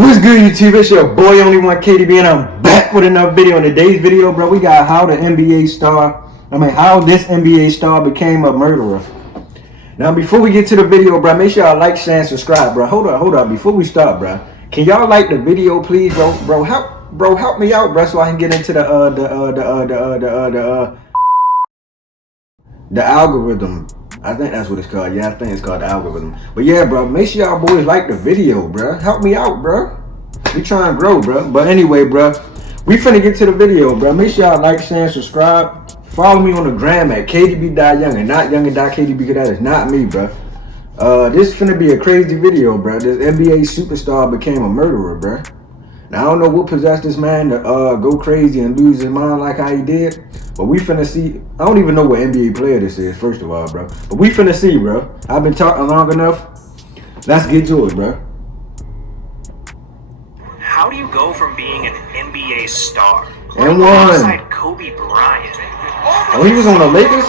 What's good, YouTube? It's your boy, Only One KDB, and I'm back with another video. In today's video, bro, we got how this NBA star became a murderer. Now, before we get to the video, bro, make sure y'all like, share, and subscribe, bro. Hold up. Before we start, bro, can y'all like the video, please, bro? Help me out, bro, so I can get into the algorithm. I think that's what it's called. Yeah, I think it's called the algorithm. But yeah, bro, make sure y'all boys like the video, bro. Help me out, bro. We trying to grow, bro. But anyway, bro, we finna get to the video, bro. Make sure y'all like, share, and subscribe. Follow me on the gram at KDB.Youngin, not Youngin.KDB, because that is not me, bro. This is finna be a crazy video, bro. This NBA superstar became a murderer, bro. Now, I don't know what possessed this man to go crazy and lose his mind like how he did. But we finna see. I don't even know what NBA player this is, first of all, bro. But we finna see, bro. I've been talking long enough. Let's get to it, bro. How do you go from being an NBA star And one. alongside Kobe Bryant? Oh, he was on the Lakers?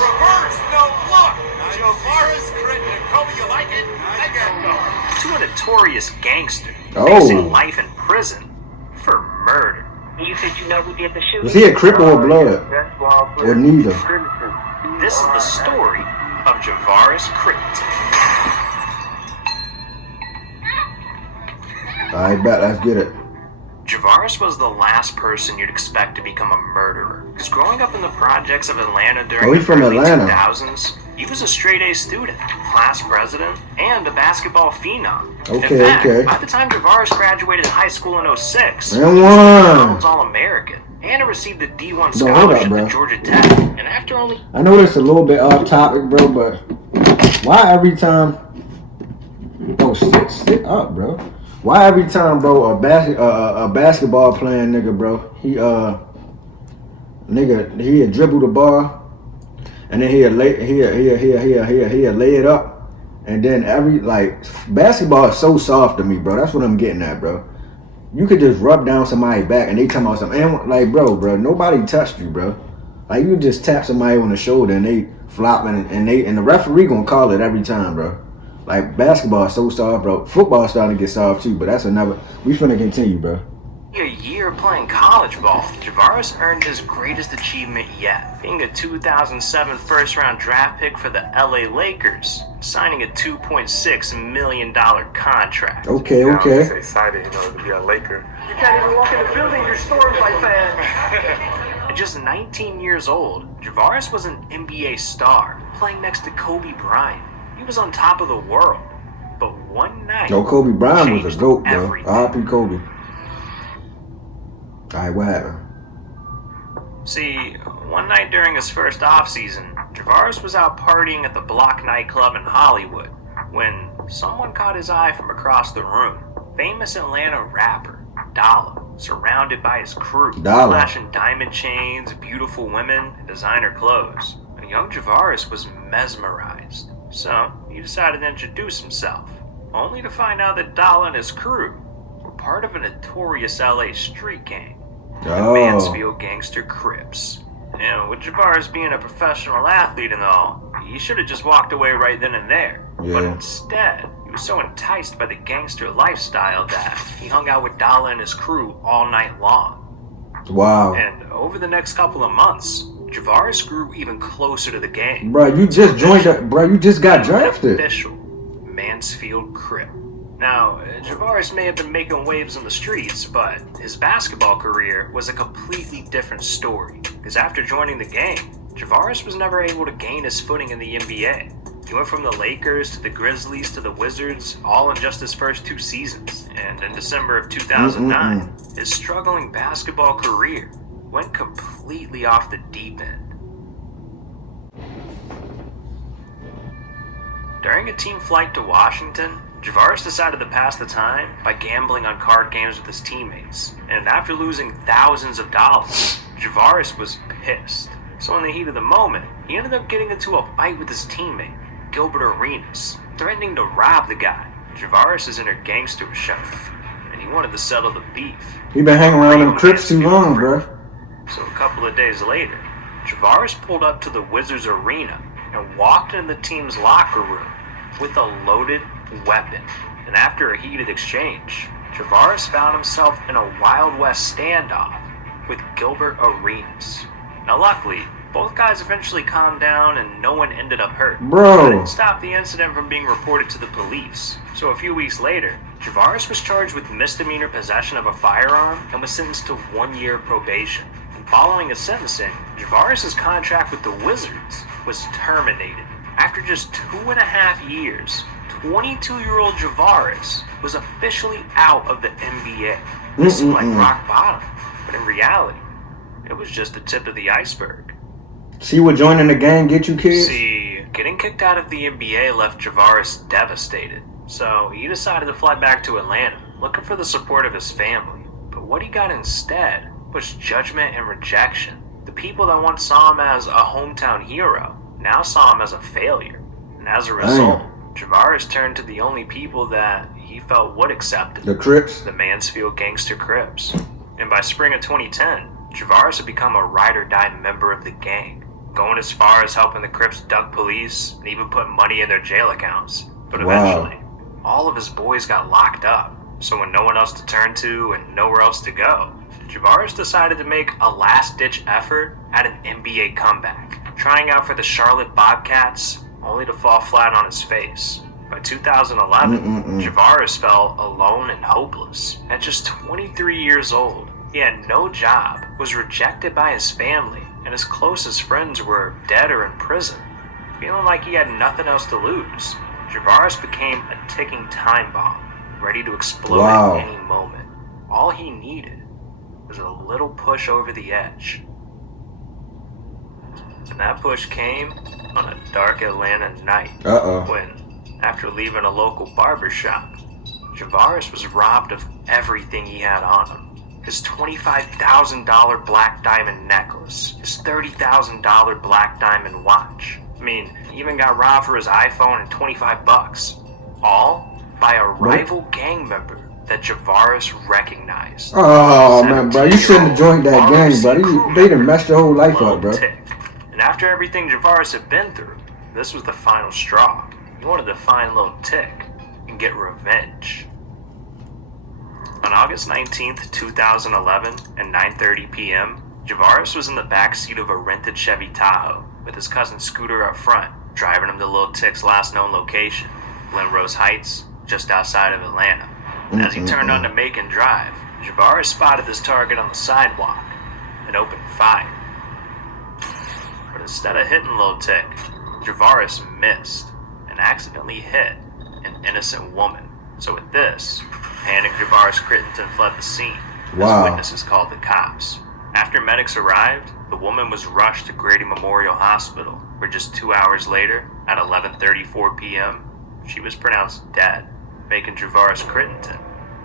To a notorious gangster Oh. facing life in prison for murder. You said you know who did the shooting? Was he a Crip or a Blood? Or neither? This is the story of Javaris Crittenton. Alright, bet. Let's get it. Javaris was the last person you'd expect to become a murderer. Because growing up in the projects of Atlanta during Oh, he's the from early Atlanta. 2000s, he was a straight-A student, class president, and a basketball phenom. Okay, in fact, okay. by the time Javaris graduated high school in 06, And he was one. McDonald's All-American and received the D1 No, hold up, scholarship bro. at Georgia Tech. And after only I know this a little bit off topic, bro, but why every time? Oh, sit up, bro. Why every time, bro, a basketball playing nigga, bro, he'll dribble the ball, and then he'll lay it up, and then basketball is so soft to me, bro. That's what I'm getting at, bro. You could just rub down somebody's back and they come out something, and bro, nobody touched you, bro. Like, you just tap somebody on the shoulder and they flop, and the referee gonna call it every time, bro. Like, basketball is so soft, bro. Football starting to get soft too, but that's another. We finna continue, bro. a year playing college ball, Javaris earned his greatest achievement yet, being a 2007 first-round draft pick for the LA Lakers, signing a $2.6 million contract. Okay. It's exciting, to be a Laker. You can't even walk in the building, you're stormed by fans. At just 19 years old, Javaris was an NBA star, playing next to Kobe Bryant. He was on top of the world. But one night, No, Kobe Bryant was a changed goat, bro. everything. R.I.P. Kobe. Alright, what happened? See, one night during his first offseason, Javaris was out partying at the Block nightclub in Hollywood when someone caught his eye from across the room. Famous Atlanta rapper, Dollar, surrounded by his crew, Dollar. flashing diamond chains, beautiful women, and designer clothes. And young Javaris was mesmerized, so he decided to introduce himself, only to find out that Dollar and his crew were part of a notorious LA street gang. Oh. Mansfield Gangster Crips. And with Javaris being a professional athlete and all, he should have just walked away right then and there. Yeah. But instead, he was so enticed by the gangster lifestyle that he hung out with Dollar and his crew all night long. Wow. And over the next couple of months, Javaris grew even closer to the gang. Bro, you just joined up. Bro, you just got drafted. Official Mansfield Crip. Now, Javaris may have been making waves on the streets, but his basketball career was a completely different story. Because after joining the gang, Javaris was never able to gain his footing in the NBA. He went from the Lakers to the Grizzlies to the Wizards, all in just his first 2 seasons. And in December of 2009, his struggling basketball career went completely off the deep end. During a team flight to Washington, Javaris decided to pass the time by gambling on card games with his teammates. And after losing thousands of dollars, Javaris was pissed. So in the heat of the moment, he ended up getting into a fight with his teammate, Gilbert Arenas, threatening to rob the guy. Javaris' inner gangster was showing, and he wanted to settle the beef. He been hanging around them Crips too long, bro. So a couple of days later, Javaris pulled up to the Wizards arena and walked into the team's locker room with a loaded weapon. And after a heated exchange, Javaris found himself in a Wild West standoff with Gilbert Arenas. Now luckily, both guys eventually calmed down and no one ended up hurt. Bro. But it didn't stop the incident from being reported to the police. So a few weeks later, Javaris was charged with misdemeanor possession of a firearm and was sentenced to 1 year probation. And following his sentencing, Javaris' contract with the Wizards was terminated. After just 2.5 years, 22-year-old Javaris was officially out of the NBA. This seemed like rock bottom, but in reality, it was just the tip of the iceberg. See what joining the gang get you, kids? See, getting kicked out of the NBA left Javaris devastated, so he decided to fly back to Atlanta, looking for the support of his family. But what he got instead was judgment and rejection. The people that once saw him as a hometown hero now saw him as a failure. And as a result, Javaris turned to the only people that he felt would accept him. The Crips? The Mansfield Gangster Crips. And by spring of 2010, Javaris had become a ride-or-die member of the gang, going as far as helping the Crips duck police and even put money in their jail accounts. But eventually, all of his boys got locked up, so when no one else to turn to and nowhere else to go, Javaris decided to make a last-ditch effort at an NBA comeback, trying out for the Charlotte Bobcats, only to fall flat on his face. By 2011, Javaris felt alone and hopeless. At just 23 years old, he had no job, was rejected by his family, and his closest friends were dead or in prison. Feeling like he had nothing else to lose, Javaris became a ticking time bomb, ready to explode at any moment. All he needed was a little push over the edge. And that push came on a dark Atlanta night when, after leaving a local barber shop, Javaris was robbed of everything he had on him. His $25,000 black diamond necklace, his $30,000 black diamond watch. I mean, he even got robbed for his iPhone and $25. All by a rival gang member that Javaris recognized. Oh, man, bro. You shouldn't have joined that gang, bro. They done messed your whole life up, bro. And after everything Javaris had been through, this was the final straw. He wanted to find Lil Tick and get revenge. On August 19th, 2011, at 9:30 p.m., Javaris was in the backseat of a rented Chevy Tahoe with his cousin Scooter up front, driving him to Lil Tick's last known location, Glen Rose Heights, just outside of Atlanta. And as he turned onto Macon Drive, Javaris spotted this target on the sidewalk and opened fire. But instead of hitting Lil Tick, Javaris missed and accidentally hit an innocent woman. So with this, panicked Javaris Crittenton fled the scene as witnesses called the cops. After medics arrived, the woman was rushed to Grady Memorial Hospital, where just 2 hours later, at 11:34 p.m., she was pronounced dead, making Javaris Crittenton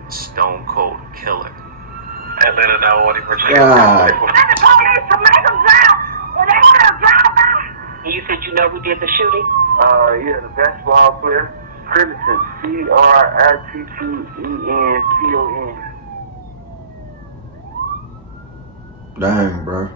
a stone-cold killer. Atlanta 911 emergency. You said you know who did the shooting? Yeah, the basketball player, Crittenton, Crittenton. Dang, bro.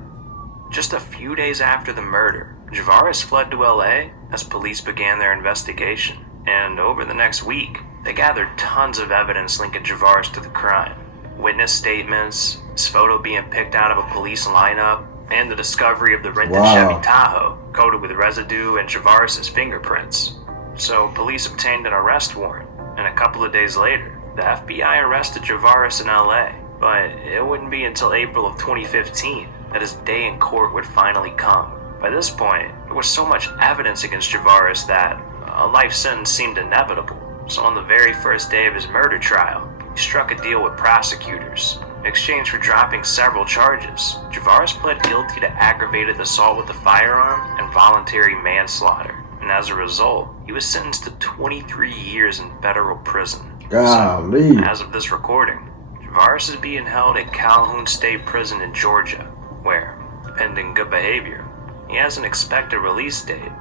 Just a few days after the murder, Javaris fled to LA as police began their investigation. And over the next week, they gathered tons of evidence linking Javaris to the crime. Witness statements, his photo being picked out of a police lineup, and the discovery of the rented Chevy Tahoe coated with residue and Javaris' fingerprints. So police obtained an arrest warrant, and a couple of days later, the FBI arrested Javaris in LA. But it wouldn't be until April of 2015 that his day in court would finally come. By this point, there was so much evidence against Javaris that a life sentence seemed inevitable. So on the very first day of his murder trial, he struck a deal with prosecutors. In exchange for dropping several charges, Javaris pled guilty to aggravated assault with a firearm and voluntary manslaughter. And as a result, he was sentenced to 23 years in federal prison. Golly. So, as of this recording, Javaris is being held at Calhoun State Prison in Georgia, where, pending good behavior, he has an expected release date,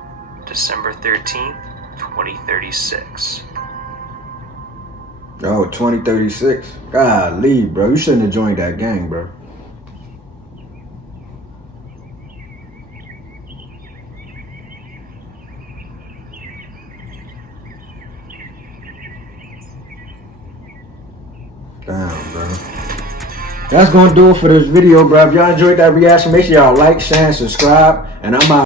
December 13th, 2036. Oh, 2036. Golly, bro. You shouldn't have joined that gang, bro. bro. That's gonna do it for this video, bro. If y'all enjoyed that reaction, make sure y'all like, share, and subscribe. And I'm out.